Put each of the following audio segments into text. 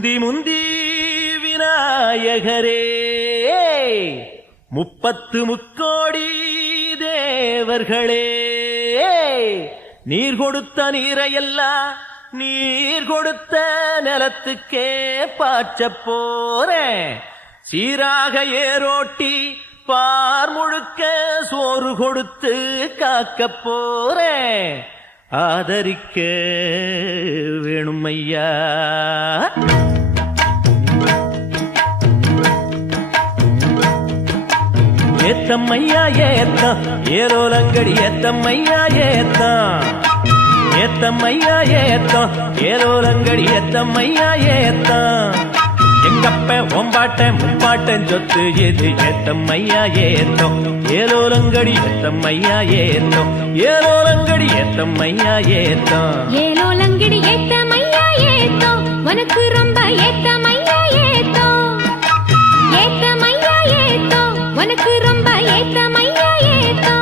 முந்தி விநாயகரே 30 முக்கோடி தேவர்களே நீர் கொடுத்த நீரையெல்லாம் நீர் கொடுத்த நிலத்துக்கே பாய்ச்ச போறேன் சீராக ஏரோட்டி பார் முழுக்க சோறு கொடுத்து காக்க போறேன் ஆதரிக்க வேணும் ஐயா ஏத்தம்மையா ஏத்தம் ஏரோலங்கடி ஏத்தம்மையா ஏத்தம் ஏத்தம்மையா ஏத்தம் ஏரோலங்கடி ஏத்தம்மையா ஏத்தம் எங்கப்ப ஒம்பாட்ட முப்பாட்டன் சொத்து எது ஏத்தம்மையா ஏத்தம் ஏலோலங்கடி ஏத்தம்மையா ஏத்தம் ஏலோலங்கடி ஏத்தம்மையா ஏத்தம் ஏலோலங்கடி ஏத்தம்மையா ஏத்தம் உனக்கு ரொம்ப ஏத்தம்மையா ஏத்தம் ஏத்தம்மையா ஏத்தம் உனக்கு ரொம்ப ஏத்தம்மையா ஏத்தம்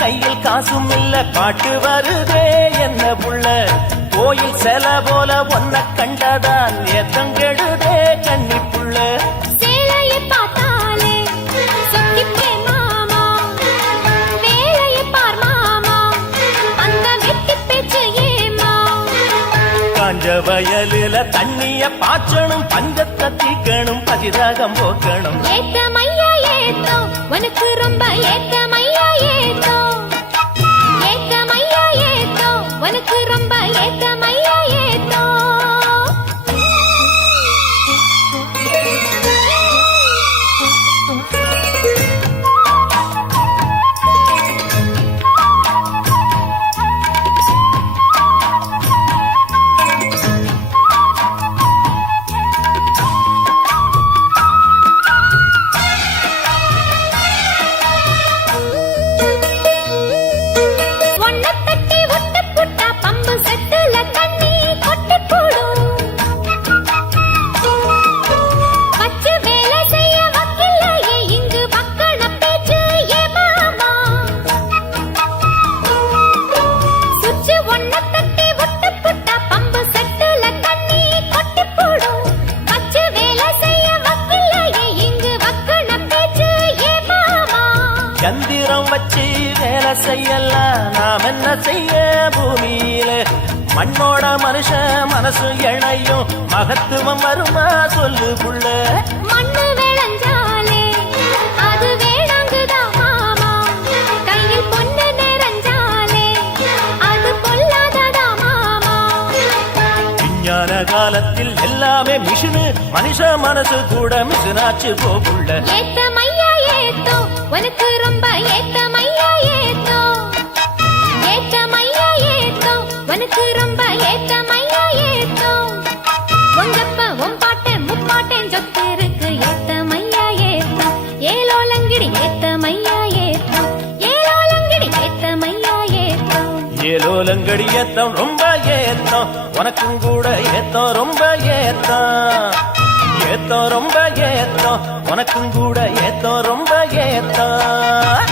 கையில் காசும் இல்ல பாட்டு வருதே என்ன புள்ள கோயில் செல போல ஒன்ன கண்டதான் ஏத்தம் கெடுதே கண்ணி புள்ள சேலையை பார்த்தாலே சொக்கிப்பே மாமா வேலையை பார் மாமா அந்த வெட்டி பேச்சு ஏமா காஞ்ச வயலில தண்ணிய பாய்ச்சணும் பஞ்சத்தை தீக்கணும் பதிராகம் போக்கணும் ஏத்தமையா ஏத்தம் உனக்கு ரொம்ப ஏத்தமையா ஏத்தம் ஏத்தமையா ஏத்தம் உனக்கு ரொம்ப ஏத்தமையா ஏத்தம் சந்திரம் வச்சு வேலை செய்யலாம் நாம் என்ன செய்ய பூமியில மண்ணோட மனுஷன் மனசு இணையும் மகத்துவம் வருமா சொல்லு புள்ள மண்ணு விளைஞ்சாலே அது வேணாங்குதா மாமா கையில் பொண்ணு நிறைஞ்சாலே அது பொல்லாததா மாமா விஞ்ஞான காலத்தில் எல்லாமே மிஷினு மனுஷ மனசு கூட மிஷினாச்சு போகுள்ள ஏத்தமையா ஏத்தோ உனக்கு ரொம்ப ஏத்தமையா ஏத்தோ ஏத்தமையா ஏத்தோ உனக்கு ரொம்ப ஏத்தமையா ஏத்தோ உங்கப்ப உம்பாட்டன் முப்பாட்டன் சொத்து இருக்கு ஏத்தமையா ஏத்தோ ஏலோலங்கிடி ஏத்தமையா ஏத்தோ ஏலோலங்கிடி ஏத்தமையா ஏத்தோ ஏலோலங்கடி ஏத்தம் ரொம்ப ஏத்தம் உனக்கும் கூட ஏத்தம் ரொம்ப ஏத்தம் ஏத்தம் ரொம்ப ஏத்தம் உனக்கும் கூட ஏத்தம் ரொம்ப ஏத்தம்